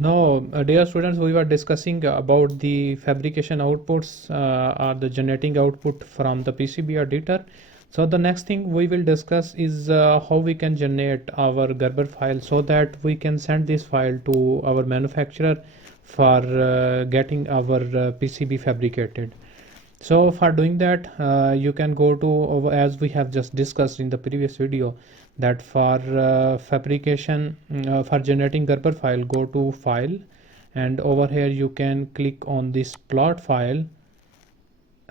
Now, dear students, we were discussing about the fabrication outputs or the generating output from the PCB editor. So the next thing we will discuss is how we can generate our Gerber file so that we can send this file to our manufacturer for getting our PCB fabricated. So for doing that, you can go to, as we have just discussed in the previous video, that for fabrication, for generating Gerber file, go to file, and over here you can click on this plot file.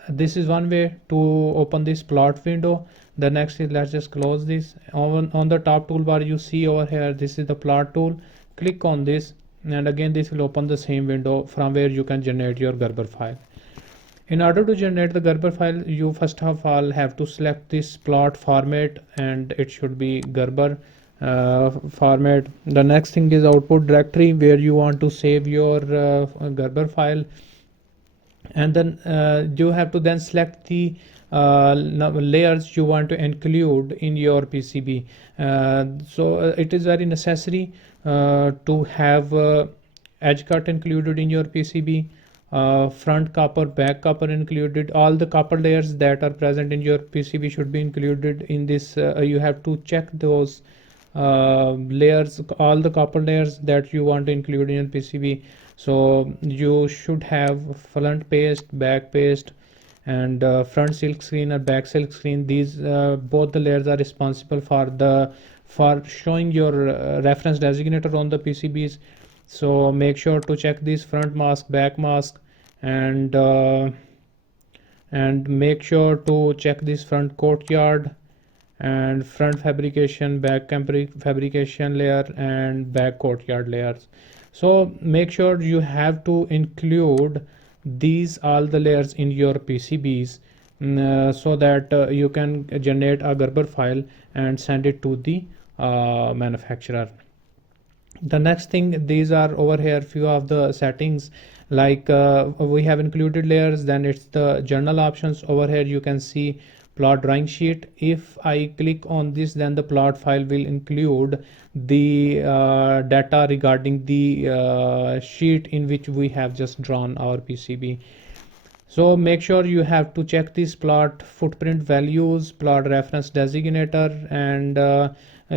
This is one way to open this plot window. The next is, let's just close this. On the top toolbar you see over here, this is the plot tool. Click on this, and again this will open the same window from where you can generate your Gerber file. In order to generate the Gerber file, you first of all have to select this plot format, and it should be Gerber format. The next thing is output directory, where you want to save your Gerber file, and then you have to then select the layers you want to include in your PCB. So it is very necessary to have edge cut included in your PCB, front copper, back copper included. All the copper layers that are present in your PCB should be included in this. You have to check those layers, all the copper layers that you want to include in your PCB. So you should have front paste, back paste, and front silk screen or back silk screen. These both the layers are responsible for showing your reference designator on the PCBs. So make sure to check this front mask, back mask, and make sure to check this front courtyard and front fabrication, back fabrication layer, and back courtyard layers. So make sure you have to include these all the layers in your PCBs, so that you can generate a Gerber file and send it to the manufacturer. The next thing, these are over here few of the settings, like we have included layers, then it's the journal options. Over here you can see plot drawing sheet. If I click on this, then the plot file will include the data regarding the sheet in which we have just drawn our PCB. So make sure you have to check this plot footprint values, plot reference designator, and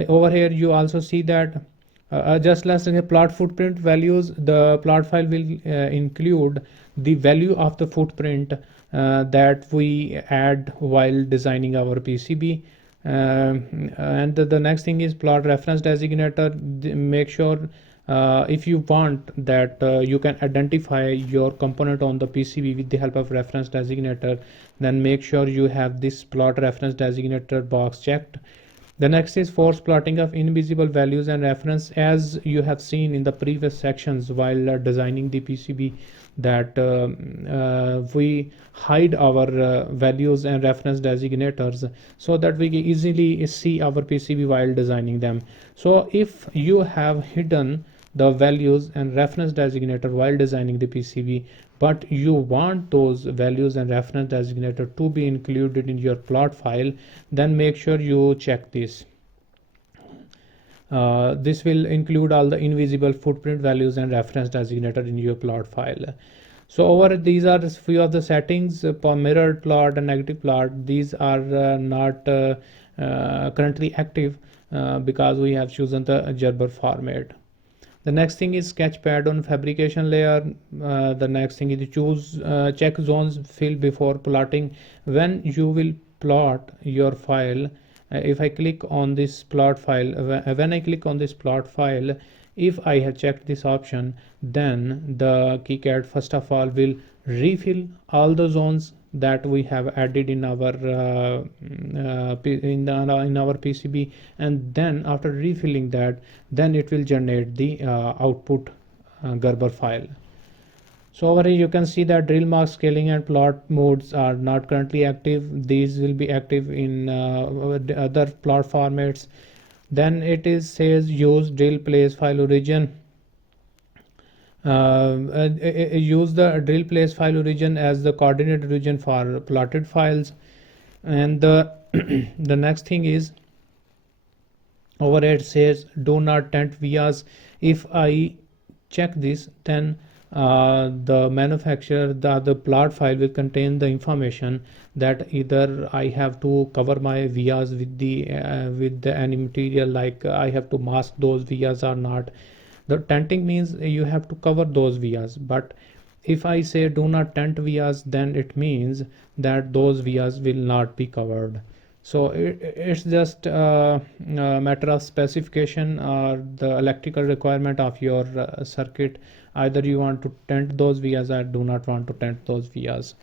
over here you also see that just last plot footprint values, the plot file will include the value of the footprint that we add while designing our PCB. And the next thing is plot reference designator. Make sure if you want that you can identify your component on the PCB with the help of reference designator, then make sure you have this plot reference designator box checked. The next is force plotting of invisible values and reference. As you have seen in the previous sections while designing the PCB, that we hide our values and reference designators so that we can easily see our PCB while designing them. So if you have hidden the values and reference designator while designing the PCB, but you want those values and reference designator to be included in your plot file, then make sure you check this. This will include all the invisible footprint values and reference designator in your plot file. So over these are a few of the settings for mirrored plot and negative plot. These are not currently active because we have chosen the Gerber format. The next thing is sketchpad on fabrication layer. The next thing is to choose check zones fill before plotting. When you will plot your file, if I click on this plot file, when I click on this plot file, if I have checked this option, then the KiCad first of all will refill all the zones that we have added in our PCB, and then after refilling that, then it will generate the output Gerber file. So over here you can see that drill mark scaling and plot modes are not currently active. These will be active in other plot formats. Then it is says use drill place file origin. Use the drill place file origin as the coordinate region for plotted files. And the the next thing is over here it says do not tent vias. If I check this, then the manufacturer, the plot file will contain the information that either I have to cover my vias with any material, like I have to mask those vias or not. The tenting means you have to cover those vias, but if I say do not tent vias, then it means that those vias will not be covered. So it's just a matter of specification or the electrical requirement of your circuit. Either you want to tent those vias or do not want to tent those vias.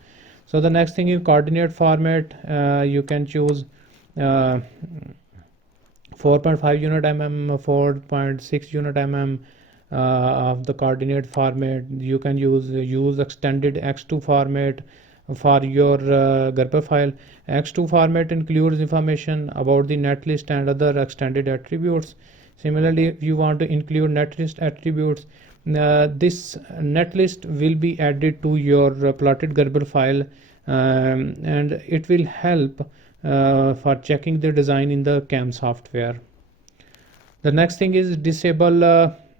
So the next thing is coordinate format. You can choose 4.5 unit mm, 4.6 unit mm of the coordinate format. You can use extended x2 format for your Gerber file. X2 format includes information about the netlist and other extended attributes. Similarly, if you want to include netlist attributes, this netlist will be added to your plotted Gerber file, and it will help for checking the design in the CAM software. The next thing is disable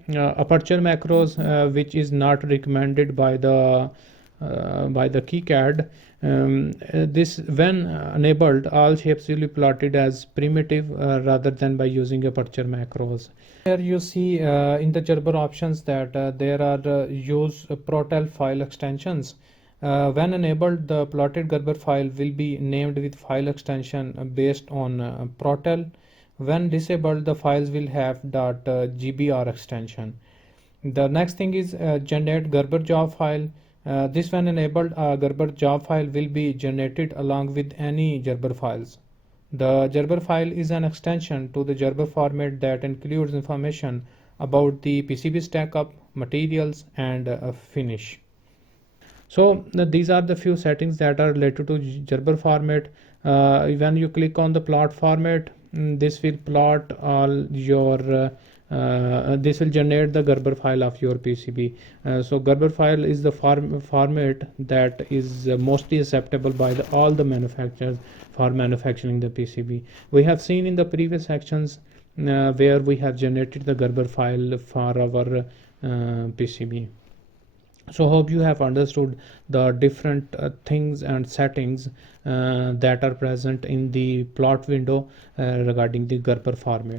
aperture macros, which is not recommended by the KiCad. This, when enabled, all shapes will be plotted as primitive rather than by using aperture macros. Here you see in the Gerber options that there are use Protel file extensions. When enabled, the plotted Gerber file will be named with file extension based on Protel. When disabled, the files will have .gbr extension. The next thing is generate Gerber job file. This, when enabled, a Gerber job file will be generated along with any Gerber files. The Gerber file is an extension to the Gerber format that includes information about the PCB stack-up, materials, and finish. So these are the few settings that are related to Gerber format. When you click on the plot format, this will plot all your this will generate the Gerber file of your PCB. So Gerber file is the format that is mostly acceptable by all the manufacturers for manufacturing the PCB. We have seen in the previous sections where we have generated the Gerber file for our PCB. So hope you have understood the different things and settings that are present in the plot window regarding the Gerber format.